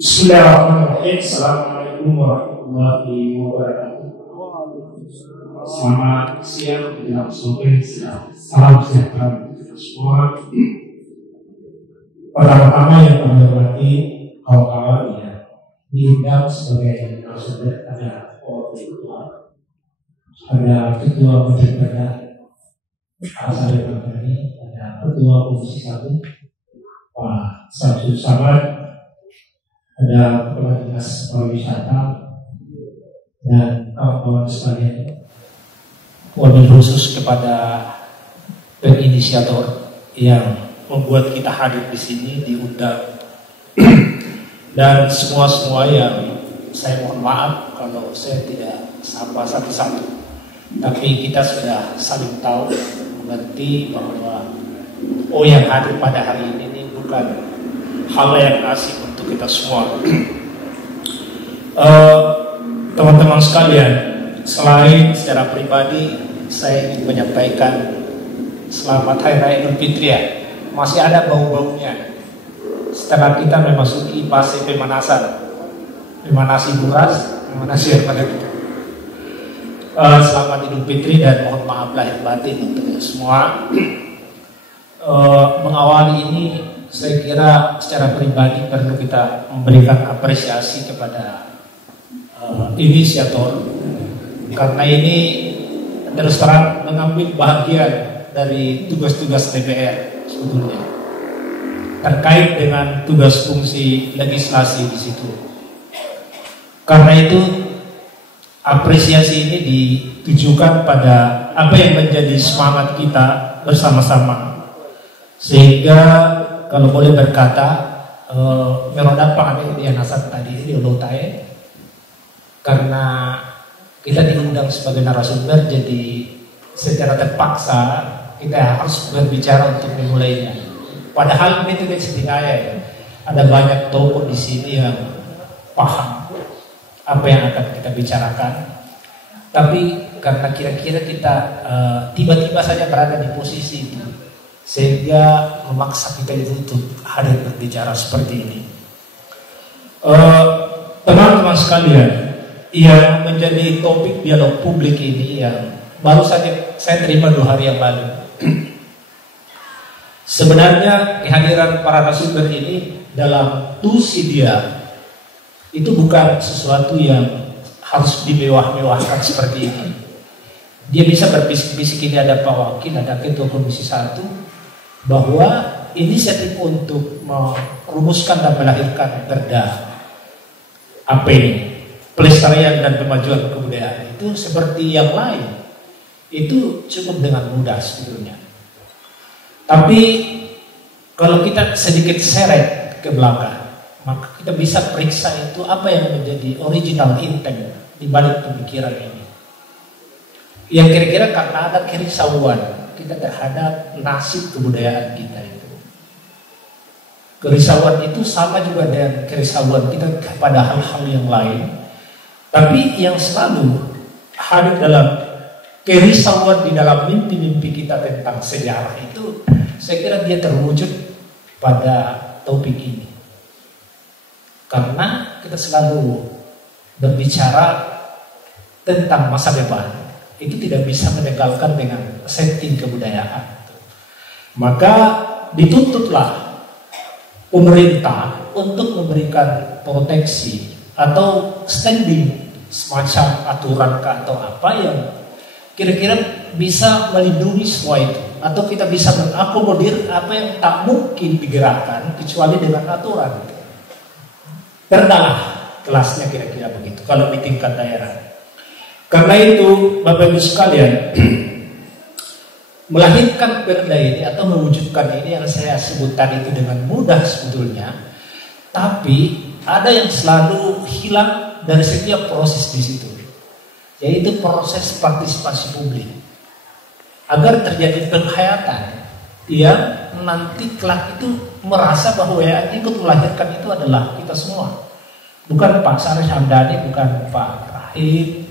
Bismillahirrahmanirrahim. Assalamualaikum warahmatullahi wabarakatuh. Selamat siang, menjelang sore, salam sejahtera untuk kita semua. Pertama-tama yang kami hormati kawan-kawan yang diundang sebagai narasumber, ada Ketua Menteri Perdagangan Asal Bangkani, ada Ketua Komisi 1 Pak Samsul Samad, ada Kepala Dinas Pariwisata, dan kawan-kawan sekalian. Wabil khusus kepada penginisiator yang membuat kita hadir di sini, diundang, dan semua yang saya mohon maaf kalau saya tidak sapa satu-satu, tapi kita sudah saling tahu mengerti bahwa yang hadir pada hari ini bukan hal yang asing untuk kita semua. Teman-teman sekalian, selain secara pribadi saya ingin menyampaikan selamat Hari Raya Idul Fitri ya. Masih ada bau-baunya setelah kita memasuki fase pemanasan, memanasi buras, memanasi air pada kita. Selamat Idul Fitri dan mohon maaf lahir batin untuk kita semua. Mengawali ini, saya kira secara pribadi perlu kita memberikan apresiasi kepada inisiator, karena ini terus terang mengambil bahagian dari tugas-tugas DPR sebetulnya terkait dengan tugas fungsi legislasi di situ. Karena itu apresiasi ini ditujukan pada apa yang menjadi semangat kita bersama-sama, sehingga kalau boleh berkata, meroda pangan ini nasab tadi ini ulotai, karena kita diundang sebagai narasumber, jadi secara terpaksa kita harus berbicara untuk memulainya. Padahal itu tidak setidaknya ya, ada banyak tokoh di sini yang paham apa yang akan kita bicarakan, tapi karena kira-kira kita tiba-tiba saja berada di posisi itu, sehingga memaksa kita itu untuk hadir berbicara seperti ini. Teman-teman sekalian, yang menjadi topik dialog publik ini yang baru saja saya terima 2 hari yang lalu. Sebenarnya kehadiran para narasumber ini dalam tusi dia itu bukan sesuatu yang harus dimewah-mewahkan seperti ini. Dia bisa berbisik-bisik, ini ada Pak Wakil, ada Ketua Komisi 1, bahwa inisiatif untuk merumuskan dan melahirkan perda AP ini, pelestarian dan pemajuan kebudayaan, itu seperti yang lain, itu cukup dengan mudah sebetulnya. Tapi kalau kita sedikit seret ke belakang, maka kita bisa periksa itu apa yang menjadi original intent di balik pemikiran ini. Yang kira-kira karena ada kerisauan kita terhadap nasib kebudayaan kita itu. Kerisauan itu sama juga dengan kerisauan kita kepada hal-hal yang lain. Tapi yang selalu hadir dalam kerisauan di dalam mimpi-mimpi kita tentang sejarah itu, saya kira dia terwujud pada topik ini. Karena kita selalu berbicara tentang masa depan, itu tidak bisa meninggalkan dengan setting kebudayaan. Maka dituntutlah pemerintah untuk memberikan proteksi atau standing semacam aturan atau apa yang kira-kira bisa melindungi semua itu, atau kita bisa mengakomodir apa yang tak mungkin digerakkan kecuali dengan aturan. Perdalah kelasnya kira-kira begitu kalau di tingkat daerah. Karena itu Bapak Ibu sekalian, melahirkan perda ini atau mewujudkan ini yang saya sebut tadi itu dengan mudah sebetulnya, tapi ada yang selalu hilang dari setiap proses di situ, yaitu proses partisipasi publik, agar terjadi penghayatan yang nanti kelak itu merasa bahwa yang ikut melahirkan itu adalah kita semua, bukan Pak Sarif Hamdani, bukan Pak Rahim,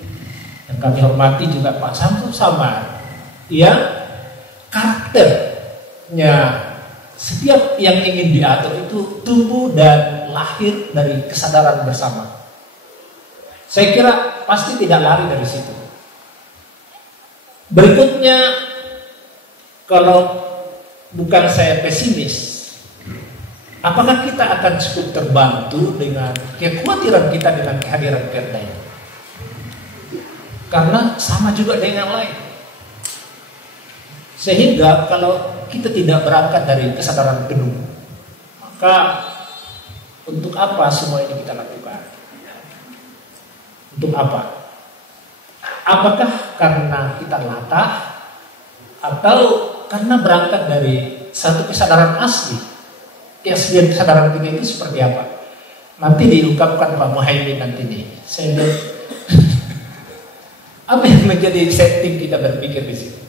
yang kami hormati juga Pak Samsul Samad, yang karakternya setiap yang ingin diatur itu tumbuh dan lahir dari kesadaran bersama. Saya kira pasti tidak lari dari situ. Berikutnya, kalau bukan saya pesimis, apakah kita akan cukup terbantu dengan kekhawatiran kita dengan kehadiran Perda ini? Karena sama juga dengan yang lain. Sehingga kalau kita tidak berangkat dari kesadaran penuh, maka untuk apa semua ini kita lakukan? Untuk apa? Apakah karena kita latah atau karena berangkat dari satu kesadaran asli? Keaslian kesadaran kita itu seperti apa? Nanti diungkapkan Pak Muhaimin nanti nih. Saya lihat apa yang menjadi setting kita berpikir di situ?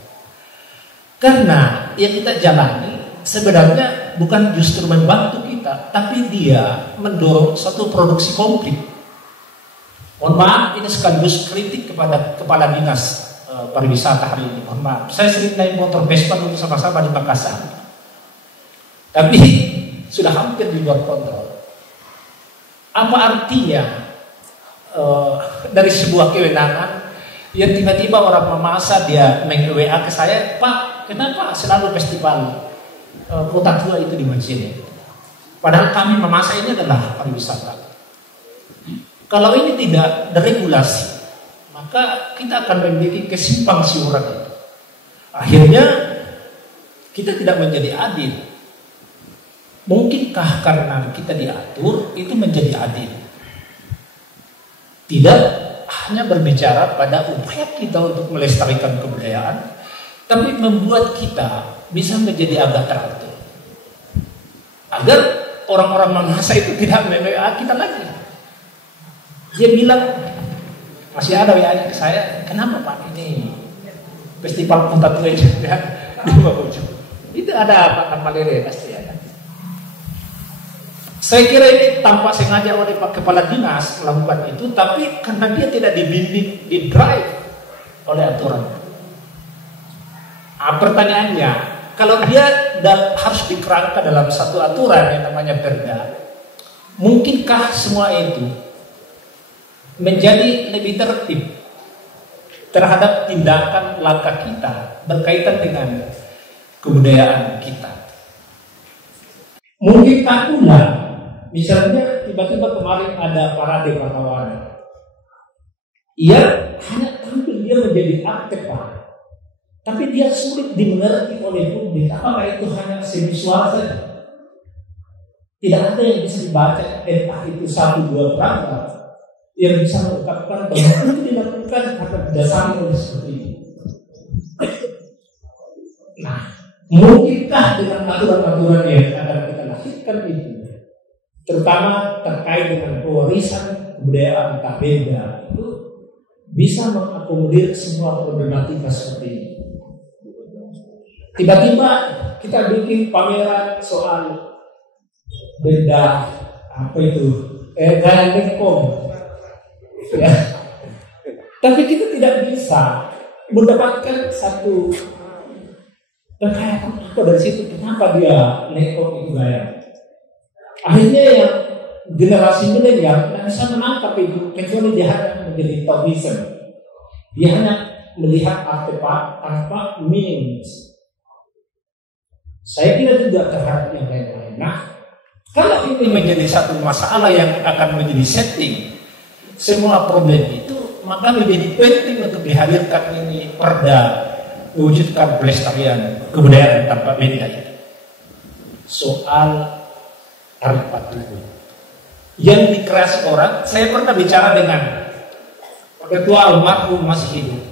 Karena yang kita jalani sebenarnya bukan justru membantu kita, tapi dia mendorong satu produksi konflik. Mohon maaf, ini sekaligus kritik kepada kepala dinas pariwisata hari ini. Mohon maaf, saya sering naik motor Vespa dulu sama-sama di Makassar, tapi sudah hampir di luar kontrol. Apa artinya dari sebuah kewenangan yang tiba-tiba orang Mamasa dia meng-WA ke saya, Pak, kenapa selalu festival Kota Tua itu di Majene? Padahal kami Mamasa ini adalah pariwisata. Kalau ini tidak diregulasi, maka kita akan memiliki kesimpang siuran itu. Akhirnya kita tidak menjadi adil. Mungkinkah karena kita diatur itu menjadi adil? Tidak hanya berbicara pada upaya kita untuk melestarikan kebudayaan, tapi membuat kita bisa menjadi agak teratur. Agar orang-orang Mamasa itu tidak memewah kita lagi. Dia bilang, masih ada WA ke saya, kenapa Pak ini festival Kota Tua itu ya, di Mamuju? Itu ada Pak Tamalere pasti ada. Saya kira ini tanpa sengaja oleh Pak Kepala Dinas melakukan itu, tapi karena dia tidak dibimbing, di-drive oleh aturan. Pertanyaannya, kalau dia harus dikerangka dalam satu aturan yang namanya Perda, mungkinkah semua itu menjadi lebih tertib terhadap tindakan langkah kita berkaitan dengan kebudayaan kita? Mungkinkah pula, misalnya tiba-tiba kemarin ada parade wartawan, ia hanya tampil dia menjadi aktif, tapi dia sulit dimengerti oleh publik. Apakah itu hanya semisuara saja? Tidak ada yang bisa dibaca, entah itu satu dua paragraf yang bisa mengungkapkan bahwa itu dilakukan karena didasari oleh seperti ini. Nah, mungkinkah dengan aturan-aturan yang akan kita lahirkan itu, terutama terkait dengan pewarisan kebudayaan Kabenda, itu bisa mengakomodir semua problematika seperti ini? Tiba-tiba kita bikin pameran soal benda apa itu gaya lengkong. Ya. Tapi kita tidak bisa mendapatkan satu kekayaan apa dari situ. Kenapa dia lengkong itu gaya? Akhirnya yang generasi milenial tidak bisa menangkap itu, kecuali dia hanya menjadi tourism. Dia hanya melihat artefak tanpa meaning. Saya kira juga terhadap yang lain-lain. Nah, kalau ini menjadi satu masalah yang akan menjadi setting semua problem itu, maka menjadi penting untuk dihadirkan ini Perda mewujudkan pelestarian kebudayaan tanpa media itu. Soal tarif patuh yang dikreasi orang, saya pernah bicara dengan ketua almarhum masih hidup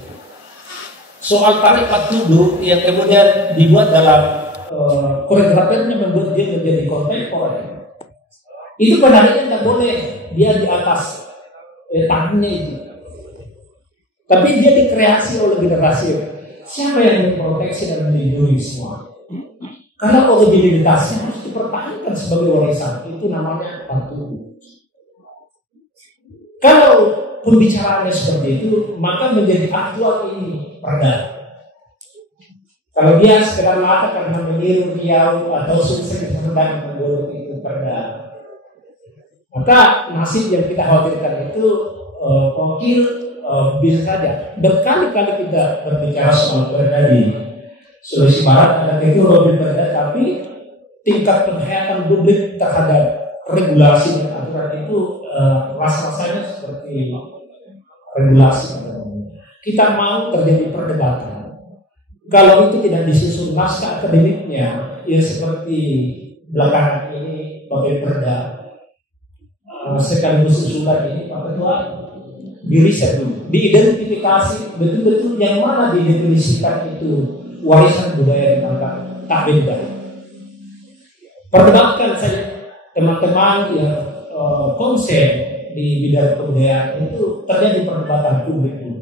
soal tarif patuh yang kemudian dibuat dalam koreografernya, membuat dia menjadi kontemporer. Itu padahal tidak boleh dia di atas tangannya itu, tapi dia dikreasi oleh generasi. Siapa yang memproteksi dan melindungi semua? Karena originalitasnya harus dipertahankan sebagai warisan. Itu namanya patuh. Kalau pembicaraannya seperti itu, maka menjadi aktual ini Perda. Kalau dia sekedar mata karena meniru riau atau sukses yang sedang menggodok itu Perda. Maka nasib yang kita khawatirkan itu mungkin bisa saja. Berkali-kali kita berbicara soal perda di Sulawesi Barat, ada teknologi perda, tapi tingkat penghayatan publik terhadap regulasi dan aturan itu rasa-rasanya seperti regulasi. Kita mau terjadi perdebatan. Kalau itu tidak disusun naskah akademiknya, ya seperti belakangan ini pakai perda sekaligus usulan ini, Pak Ketua, diriset dulu, diidentifikasi betul-betul yang mana didefinisikan itu warisan budaya dan tak beda. Perdebatkan saja teman-teman yang konsen di bidang kebudayaan itu terjadi perdebatan publik dulu.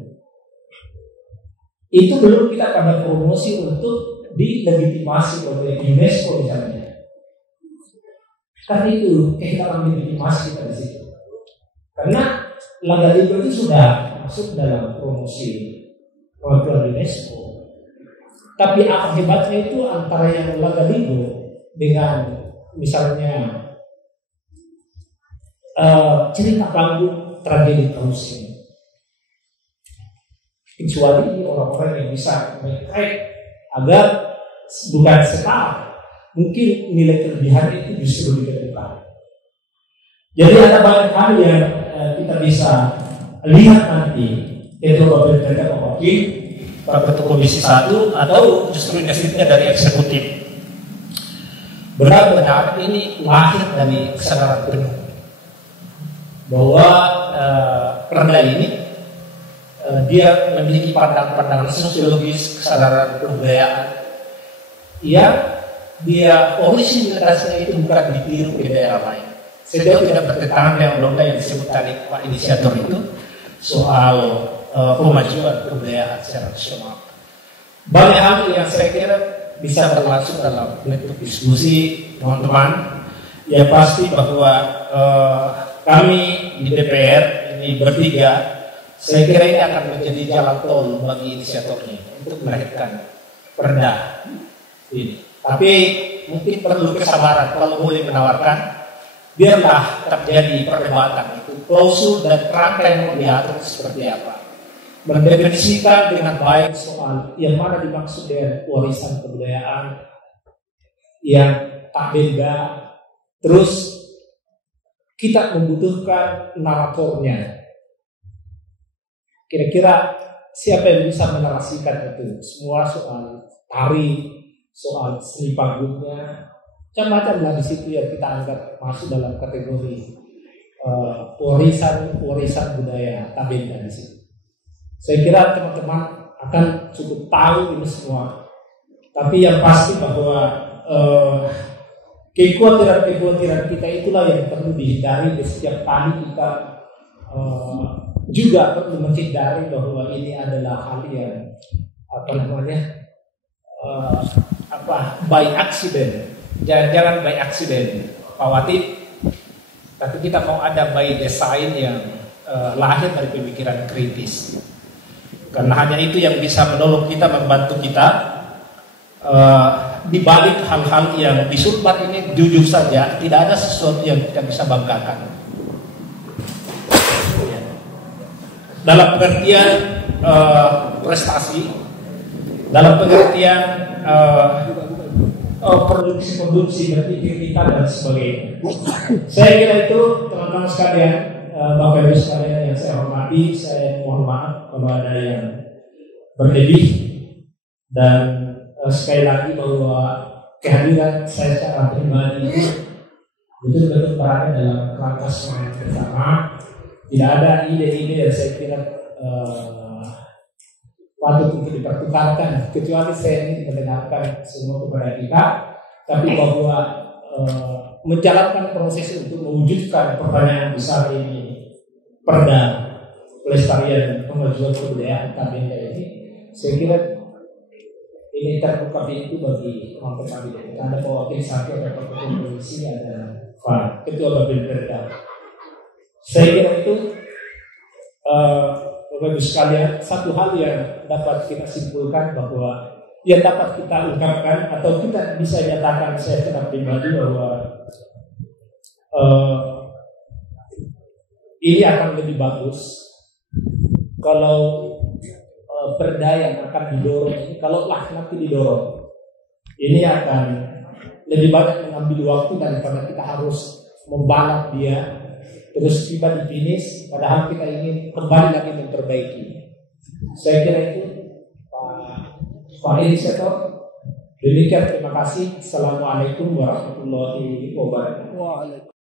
Itu belum kita pada promosi untuk dilegitimasi oleh UNESCO misalnya. Karena itu kehilangan legitimasi kita di situ. Karena Lagaligo itu sudah masuk dalam promosi perwakilan UNESCO. Tapi apa hebatnya itu antara yang Lagaligo dengan misalnya cerita panggung tragedi Kausin. Kecuali orang-orang yang bisa mengkait agar bukan setara, mungkin nilai kelebihan itu justru ditemukan. Jadi ada banyak hal yang kita bisa lihat nanti, yaitu berbeda mewakili Ketua Komisi 1 atau justru inisiatifnya dari eksekutif. Benar-benar ini lahir dari kesadaran penuh bahwa perda ini dia memiliki pandangan sosiologis, kesadaran kebudayaan. Dia originalitasnya itu bukan ditiru di daerah lain. Sejauh tidak bertentangan dengan lomba yang disebut tadi Pak Inisiator itu soal pemajuan kebudayaan secara nasional. Banyak hal yang saya kira bisa berlangsung dalam bentuk diskusi teman-teman. Ya pasti bahwa kami di DPR ini bertiga, saya kira ini akan menjadi jalan tol bagi inisiatornya untuk melahirkan perda ini. Tapi mungkin perlu kesabaran kalau boleh menawarkan, biarlah terjadi perdebatan itu, klausul dan kerangka yang mau diatur seperti apa, mendefinisikan dengan baik soal yang mana dimaksud dengan warisan kebudayaan yang tak beda. Terus kita membutuhkan naratornya. Kira-kira siapa yang bisa menarasikan itu semua soal tari, soal seni panggungnya, macam-macam lah di situ yang kita anggap masuk dalam kategori warisan budaya tabenda di situ. Saya kira teman-teman akan cukup tahu ini semua. Tapi yang pasti bahwa kekhawatiran kita itulah yang perlu dihindari di setiap kali kita juga perlu menghindari bahwa ini adalah hal yang by accident. Jangan by accident, Pak Wati. Tapi kita mau ada by design yang lahir dari pemikiran kritis. Karena hanya itu yang bisa menolong kita, membantu kita di balik hal-hal yang disumbat ini. Jujur saja, tidak ada sesuatu yang kita bisa banggakan. Dalam pengertian prestasi, dalam pengertian produksi berkritikal dan sebagainya. Saya kira itu teman-teman sekalian, Bapak Ibu sekalian yang saya hormati, saya mohon maaf kalau ada yang berlebih, dan sekali lagi bahwa kehadiran saya secara pribadi itu betul-betul berada dalam kerangka semangat bersama. Tidak ada ide-ide yang saya kira patut untuk dipertukarkan, kecuali saya ingin mendengarkan semua kepada kita, tapi bahwa menjalankan proses untuk mewujudkan pertanyaan besar ini, perda pelestarian pemajuan kebudayaan tabenda ini, saya kira ini terbuka pintu bagi teman-teman kita. Ada pewakil satu, ada ketua komisi, ada Pak Ketua Babinperda. Saya kira itu Bapak Ibu sekalian, satu hal yang dapat kita simpulkan bahwa yang dapat kita ungkapkan atau kita bisa nyatakan saya secara pribadi bahwa ini akan lebih bagus kalau perda yang akan didorong ini, kalau nanti didorong, ini akan lebih banyak mengambil waktu daripada kita harus membalap dia terus tiba di finish, padahal kita ingin kembali lagi memperbaiki. Saya kira itu Pak Inisiator. Demikian, terima kasih. Assalamualaikum warahmatullahi wabarakatuh.